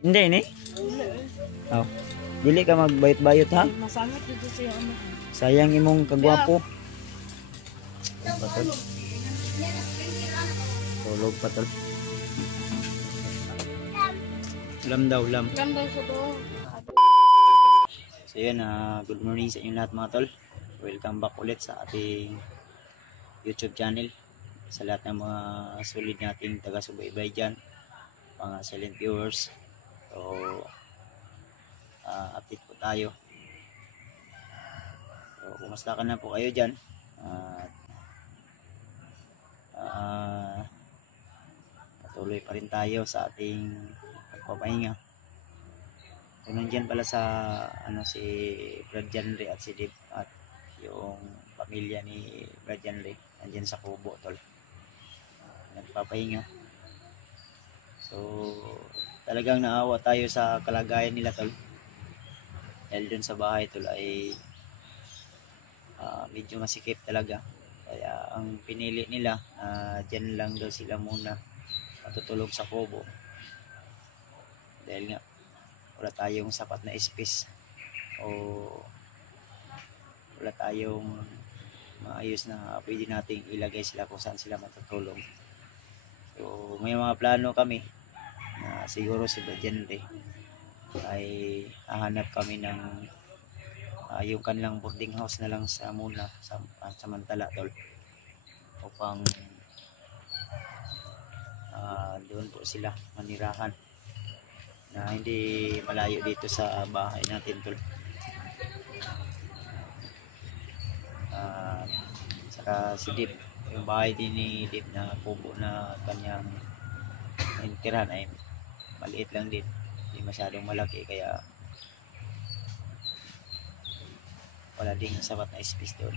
Hindi ni. Oh. Dili ka magbayot-bayot ha. Masangat dito siya ano. Sayang imong kagwapo. Patol. Tulog patol. Ulam daw, ulam. Ganda siya to. So yun, good morning sa inyo lahat mga tol. Welcome back ulit sa ating YouTube channel. Sa lahat ng mga solid nating taga-subaybay dyan, mga silent viewers. So, update po tayo. So, kumusta ka na po kayo dyan? Patuloy pa rin tayo sa ating pagpapahinga. So, nandyan pala sa si Brad Janry at si Dave at yung pamilya ni Brad Janry nandyan sa kubo tol, nagpapahinga. So talagang naawa tayo sa kalagayan nila tol, dahil dun sa bahay tol ay medyo masikip talaga, kaya ang pinili nila dyan lang daw sila muna matutulog sa kubo dahil nga wala tayong sapat na space o wala tayong maayos na pwede nating ilagay sila kung saan sila matutulog. So may mga plano kami na siguro si Bajenre ay hahanap kami ng yung kanilang boarding house na lang sa muna sa samantala tol, upang doon po sila manirahan na hindi malayo dito sa bahay natin tol. Saka si Dip, yung bahay din ni Dip na kubo na kanyang tirahan ay maliit lang din, hindi masyadong malaki, kaya wala ding sapat na space doon.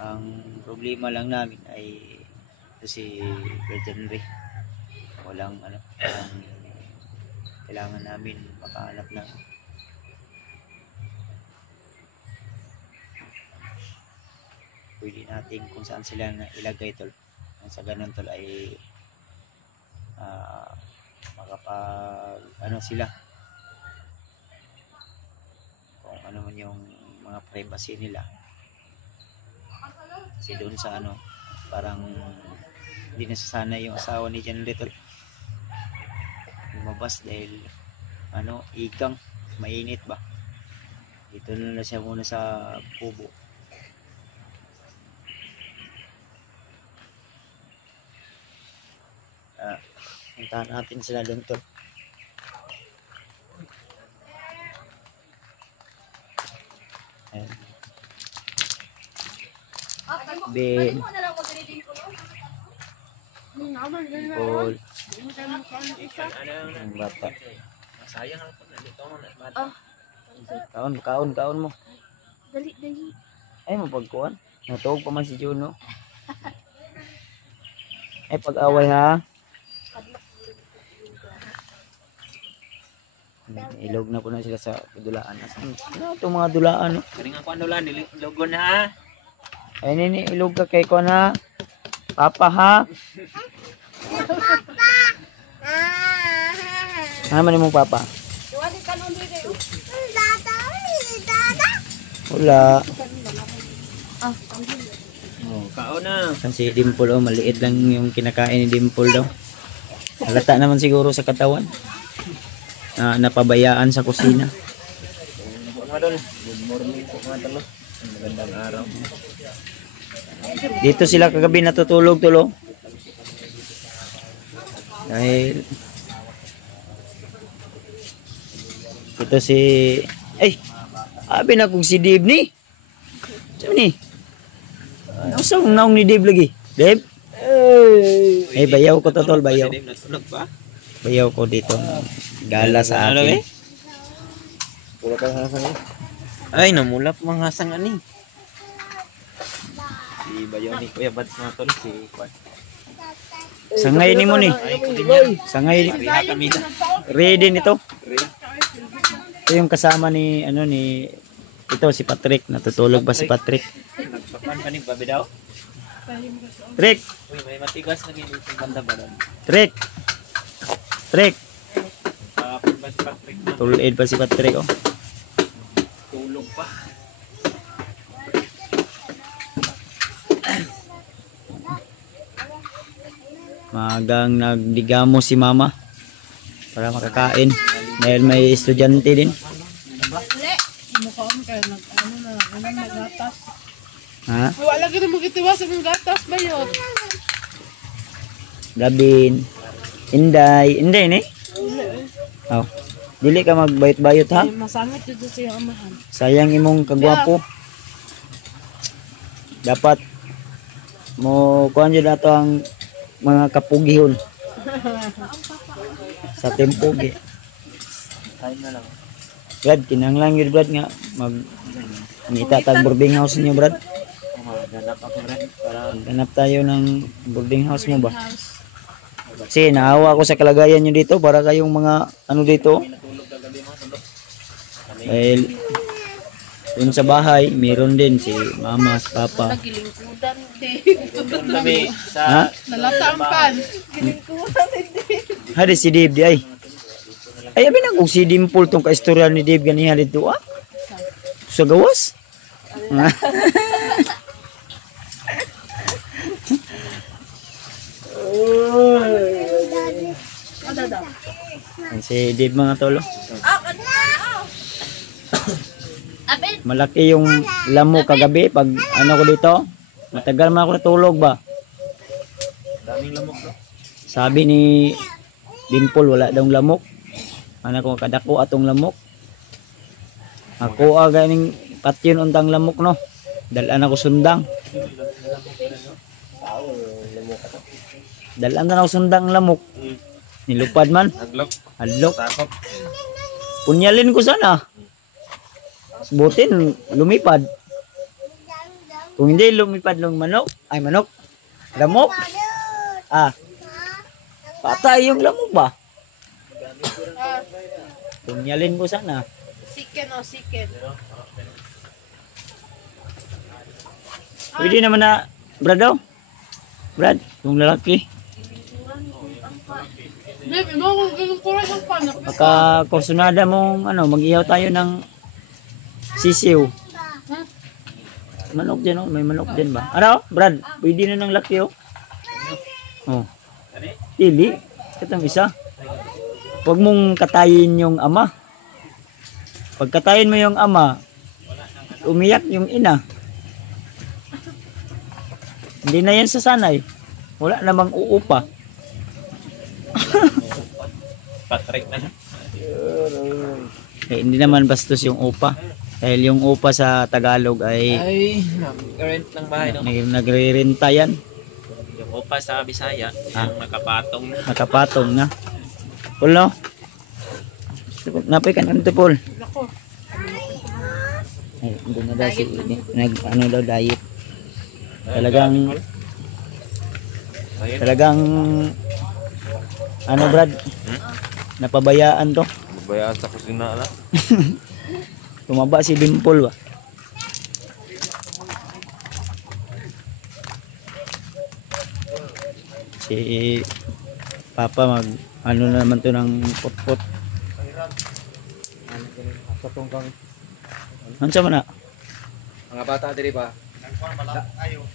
Ang problema lang namin ay ito si Virgin Ray, walang kailangan namin makahanap ng pwede natin kung saan sila na ilagay tol. Sa ganun tol ay makapag sila kung ano man yung mga privacy nila, kasi doon sa parang hindi nasasanay yung asawa ni Jan Little lumabas dahil igang mainit ba, dito na siya muna sa kubo. Puntahan natin sila doon tol. Ben Paul ang bata. Sayang ako na dito mo na bata. Kaon mo. Dali. Ay mapagkuhan. Natuog pa man si Juno. Ay pag-away ha. Ilog na po na sila sa dulaan. Ano itong mga dulaan? No? Karing ako dulaan, ilogon na ha. Ay nini, ilog ka kay ko na. Papa ha. Papa. Ano man mong papa? Wala. Oh, kaon na. Kan si Dimple maliit lang yung kinakain ni Dimple daw. Halata naman siguro sa katawan. Napabayaan sa kusina. Good morning po mga talo. Magandang araw. Dito sila kagabi natutulog tulo. Dahil ito si abi na kung si Dave ni. Saan ni? Nasaan naong ni Dave lagi? Dave? Bayaw ko to tol, bayaw. Natulog ba? Bayaw ko dito. Gala sa akin. Wala kang hasang eh. Ay, namulap mga hasang ani. Si bayaw ni Kuya Bads mga tol, si Kwan. Sangay ni mo ni. Ay, kutin yan. Sangay. Pariha kami na. Ready nito. Ito yung kasama ni ito si Patrick. Natutulog ba si Patrick? Nagpapan ka ni Babi daw? Trick. Uy, may matigas na ganito yung banda ba doon? Trick. Tulid pa si Patrick oh. Tulog pa. Magang nagdigamo si mama para makakain dahil may estudyante din. Mukhaan kayo nag-ano na lang, ano nagatas. Ha? Wala ka na magitiwas sa mga gatas ba yun? Gabin. Inday. Inday ni? Oh. Dili ka magbayot-bayot ha? Ay, masangit dito siya amahan. Sayang imong kagwapo. Dapat mo kuan jud ato ang mga kapugihon. Sa tempugi. Kain na lang. Brad, kinanglang yun Brad nga mag ngita tag boarding house niyo Brad. Ganap ako rin. Para Ganap tayo ng boarding house mo ba? Kasi naawa ko sa kalagayan nyo dito para kayong mga ano dito. Dahil dun sa bahay, meron din si mama, si papa. Nagilingkudan din. kami Ha? sa Nalatampan. Gilingkudan din. Hadi si Dave di ay. Ay, abi na kung si Dimple tong kaistorya ni Dave ganihan dito ah. Sa gawas. Yan si Dave mga tolo. Malaki yung lamok kagabi pag ano ko dito. Matagal man ako natulog ba. daming lamok no. Sabi ni Dimple wala daw lamok. Ano ko kadako atong lamok. Ako ganing patyon untang lamok no. Dalan ako sundang. Dalan na ako sundang lamok. Nilupad man. Naglok. Hadlok. Takot. Punyalin ko sana. Butin lumipad. Kung hindi lumipad ng manok, ay manok. Lamok. Ah. Patay yung lamok ba? Punyalin ko sana. Siken o siken. Pwede naman na, Brad daw. Brad, yung lalaki. Dave, imo kung gilingkudan yung panak. Baka kursunada mong ano, mag-ihaw tayo ng sisiw. Manok dyan, oh. May manok dyan ba? Ano, Brad? Pwede na ng laki, oh. Oh. Pili. Itong isa. Huwag mong katayin yung ama. Pag katayin mo yung ama, umiyak yung ina. Hindi na yan sasanay. Wala namang uupa. Patrick na. Eh, hindi naman bastos yung upa. Dahil yung upa sa Tagalog ay Rent ng bahay no. nagre-renta yan. Yung upa sa Bisaya, yung nakapatong. Nakapatong na. Paul, no? Napay ka nito, Paul. Nako. Ay, hindi na daw si ano daw diet. Talagang ano Brad? Napabayaan to. Bayaan sa kusina na. Tumaba si Dimple ba? Si Papa mag ano na naman to ng pot-pot. Ano sa mana? Mga bata diri ba?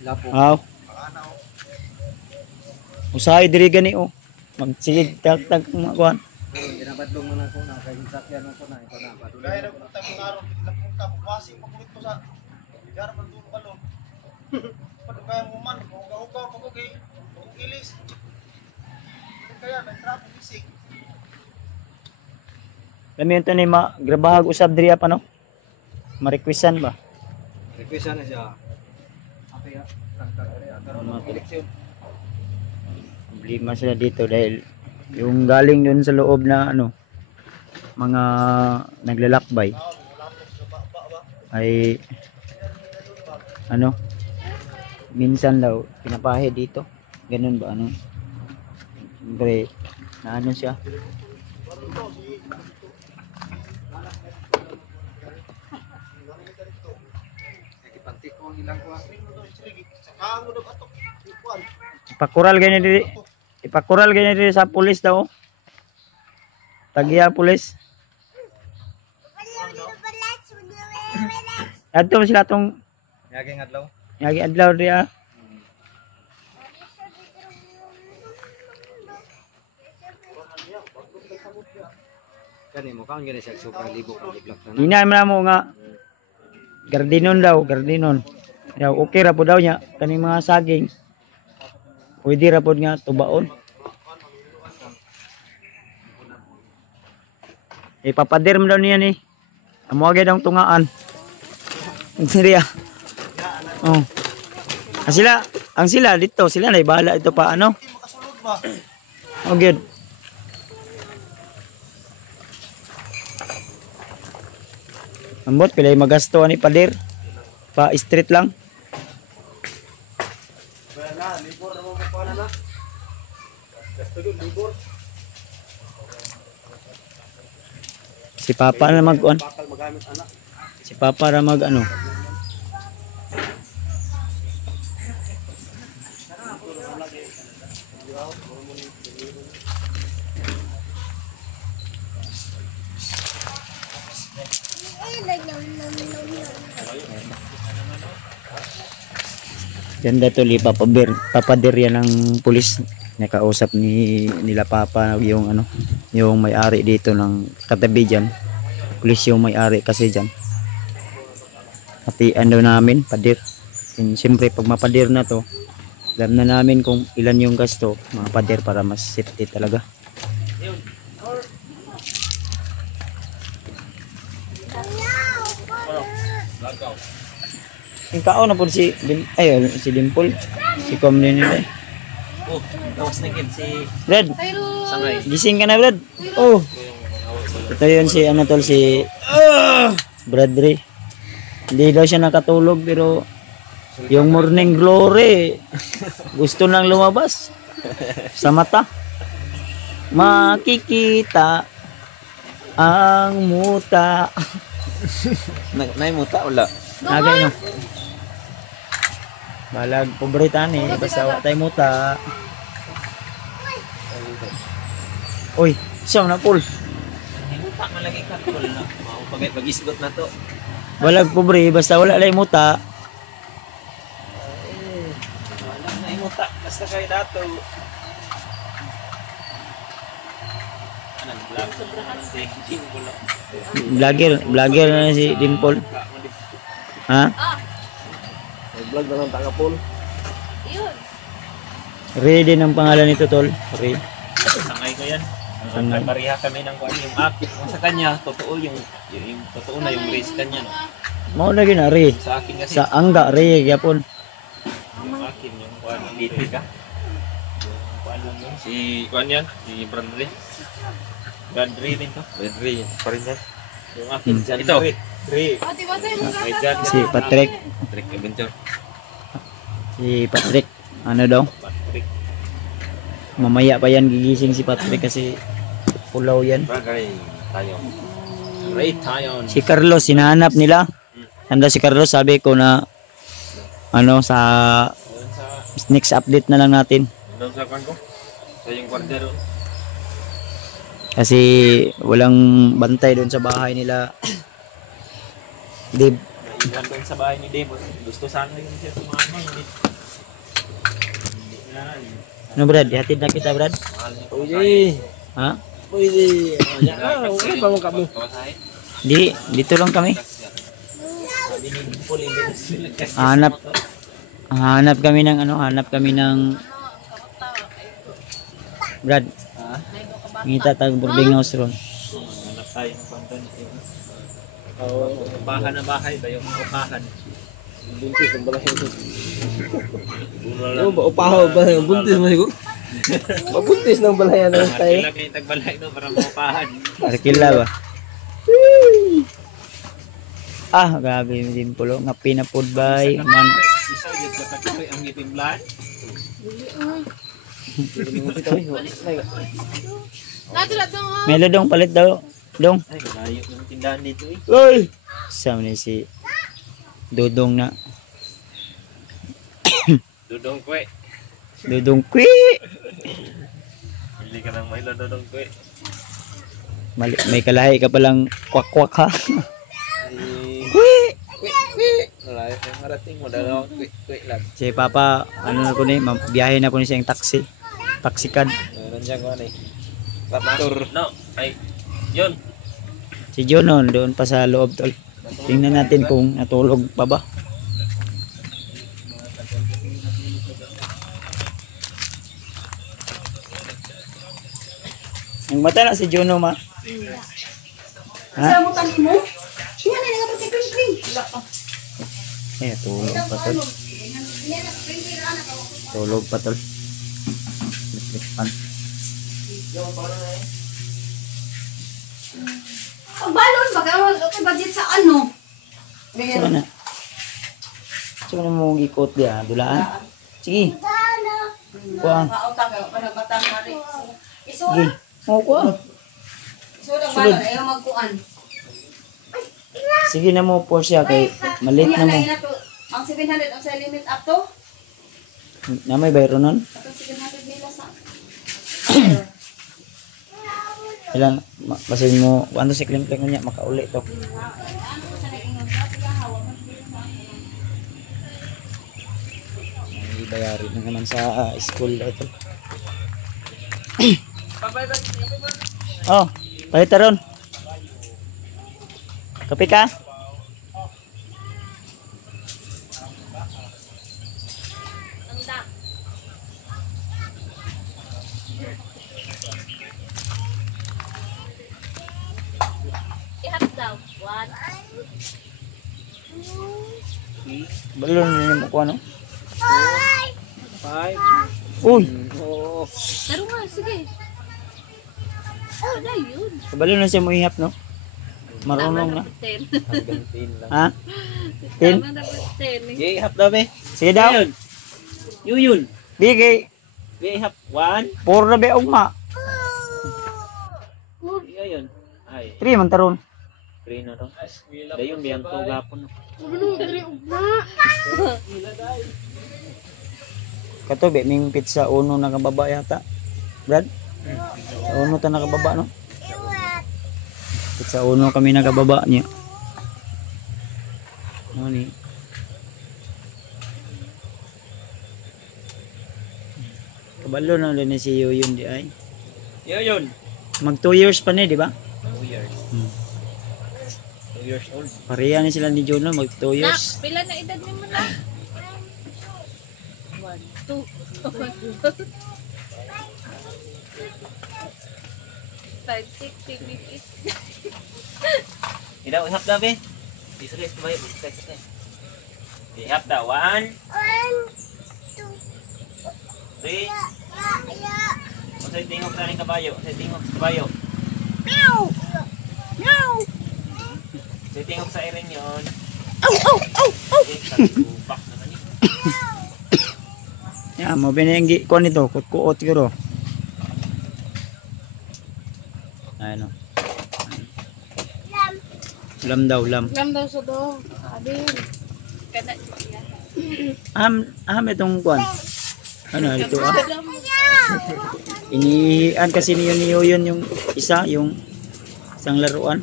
Lapo. Aw. Usahay diri gani oh. Magsigig tag mga kuan. Ginabadlong man ako na kay sakyan ako na ito na padulay. Kaya nagpunta mo nga ron, lapong ka, bukwasing makulit mo sa yara man dulo ka lo. Padugay mo man, ugaw-ugaw, pagugay, ilis. Kaya, nag-traffic bisig. Lami yun ni grabahag usab diri pa no? Ma-requestan ba? Request na siya. Okay ya. Karon ang eleksyon. Problema sila dito dahil yung galing dun sa loob na ano mga naglalakbay ay ano minsan daw pinapahe dito ganun ba ano siyempre na ano siya Ipantiko ilang ko. Saka mo daw atok. Ikuan. ipakural ganyan diri sa pulis daw Tagiya pulis. Adto sila tong Yaging adlaw. yagi adlaw diya. Kani mo kaon gani siya super libo ka giblak na. Hinay man mo nga gardinon daw, gardinon. Daw okay ra po daw niya kaning mga saging. Pwede ra po nga tubaon. Ipapader mo daw niya ni. Amo agad ang tungaan. Ang seriya. Oh. Ang sila dito, sila na ibahala ito pa ano. Makasulod ba? Oh good. Ambot pila yung magasto ani pader. Pa street lang. Wala, libor na mo pa na. Gasto yun, libor. Si Papa na mag-on. Bakal magamit anak. Si Papa ra mag ano. Ganda to li papader yan ng pulis. Nakausap nila Papa yung ano, yung may-ari dito ng katabi diyan. Pulis yung may-ari kasi diyan. Hatian daw namin pader. And siyempre pag mapader na to, alam na namin kung ilan yung gasto, mga pader para mas safety talaga. Yung kao na po si si Dimple. Si Comlin nila. Oh, tawas na gid si Brad, Sangay. gising ka na Brad. Oh. Ito yun si ano tol, si Bradley. Hindi daw siya nakatulog pero yung morning glory gusto nang lumabas sa mata. Makikita ang muta. Nay muta wala. Agay no. Balag pobritan eh, basta wa tay muta. Uy, siyam na pool. Muta man lagi ka tol na. Mao pagay pag-isgot na to. Balag pobre, basta wala lay muta. Wala na muta basta kay dato. Anang vlog sobrahan si Bulo. Vlogger na si Dimple. Ha? Vlog na lang tagapon. Yun. Ray din ang pangalan nito tol. Ray. Sangay ko yan. Sangay. Pareha kami ng kuan yung app. Kung sa kanya totoo yung totoo na yung race kanya no. Mao na gina Ray. Sa akin kasi Sa angga Ray gyapon. yung akin yung kuan dito ka. Yung kuan lang yun. Si kuan yan, si Brandre. Brandre din to. Brandre pa rin yan. Yung akin dyan. Ito. Ray. Ate, basay mo May gata. dyan. Si Patrick. Patrick Adventure. Si Patrick. Ano daw? Patrick. Mamaya pa yan gigising si Patrick kasi pulaw yan. Bagay tayo. Ray tayo. Si Carlos sinahanap nila. Tanda si Carlos, sabi ko na ano sa Doon sa next update na lang natin. doon sa kuan ko. Sa yung kwartero. Kasi walang bantay doon sa bahay nila. Dib. Naiwan doon sa bahay ni Dave. Gusto sana yun siya sumama. Hindi na. Ano Brad? Hatid na kita Brad? Mahal niya pa. Pwede. Ha? Pwede. Okay pa mo kamo. Di, dito lang kami. Sabi ni Dimple, hindi kasi Hanap kami ng ano, hanap kami ng Brad. ha? Ngita tag boarding house ron. Hanap tayo ng kwanto ni Dave. Upahan na bahay ba yung upahan? Buntis ang balahin ko. Ulo Ano ba upahaw ba buntis mo siguro? Mabuntis ng balayan na tayo. Kailan kayo tagbalay no para maupahan. Arkila ba? Ah, grabe yung Dimple. Nga pinapod bay. Man. Isa yun sa pagkakoy ang itimlan. Nato na to. Melo dong palit daw. Dong. Ay, malayo ng tindahan dito eh. Oy! Sama ni si Dodong na. Dudong kwe. Dodong kwi! Bili ka ng Milo, dudong kwe. Mali, may kalahi ka palang kwak-kwak ha. Wala yung marating mo. Dalawang quick lang. Si Papa, ano na ko ni, biyahe na ko ni siyang taxi. Taxikan. Meron dyan ko ano eh. Raptor. No. Ay. Yun. Si Jonon, doon pa sa loob tol. Tingnan natin kung natulog pa ba. Ang mata na si Jono ma. Ha? Sa mo tani mo? Yan na nga pati spring. Eh, tulog pa tol. Tulog pa tol. Pan. Ang balon ba kayo? Okay budget sa ano? Saan na? Saan na mo gikot dia? Dulaan? Sige. Kuha. Kauta kayo para batang mari. Sige. Isura. Mo kuha. Isura balon ayaw magkuan. Sige na mo po siya kay malit na mo. Ang 700 ang sa limit up to. Na may bayro nun? Ato 700 nila sa. Ilang basin mo ano si Klimplek niya makauli to. May bayarin na naman sa school ito. Oh, palita ron. Kape ka? Ihap daw. 1. Balon na mo ko ano? 5. Uy, Oo. Pero nga, sige. Ano yun? kabalo na siya mo ihap no? Marunong na. 10. Hanggang 10 lang. Ha? Tin? Tama dapat 10. Gay hap daw be. Sige daw. Yun. Di kay Gay hap 1. puro na be ugma. Yun. Ay. 3 man taron. Prino to. Dayon biyang to gapon. Kato be ming pizza uno nakababa yata. Brad? Sa uno ta nakababa no? Pizza uno kami nakababa niya. Ano ni? Kabalo na rin si Yoyon di ay. Yun. Mag 2 years pa ni, di ba? 2 years. 2 years old. Pareha na sila ni Jono mag 2 Nak, years. pila na edad niyo mo na? 1, 2. 5, 6, 7, 8. Ida ihap daw be. Bisa guys kumayo. Ihap daw 1. 3. Sa tingog sa ning kabayo. Sa tingog sa kabayo. Meow. Meow. Sa tingog sa iring yon. Bak naman ni. Ya, mo binenggi ko nito, kuot kiro. Ano? Lam daw, lam. Lam daw sa do. Adin. Kada siya. Itong kuan. Ano ito ah? Inihian kasi niyo yun yung isa, yung isang laruan.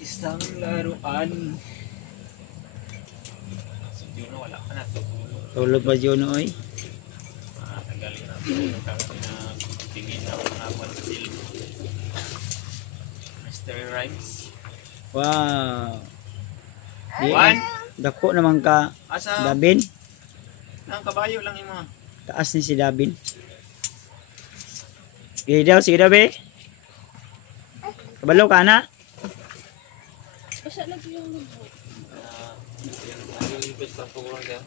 Isang laruan. Siguro wala ka na. Tulog pa Jono oy. Tanggalin natin yung tingin na mga pansil. Mr. Rhymes. Wow. Di, One. dako naman ka Asa? Dabin. Ang kabayo lang yung mga. Taas ni si Dabin. Sige daw, sige daw be. Kabalo ka na. Basta lagi yung lubo. Yung lang po ko lang dyan.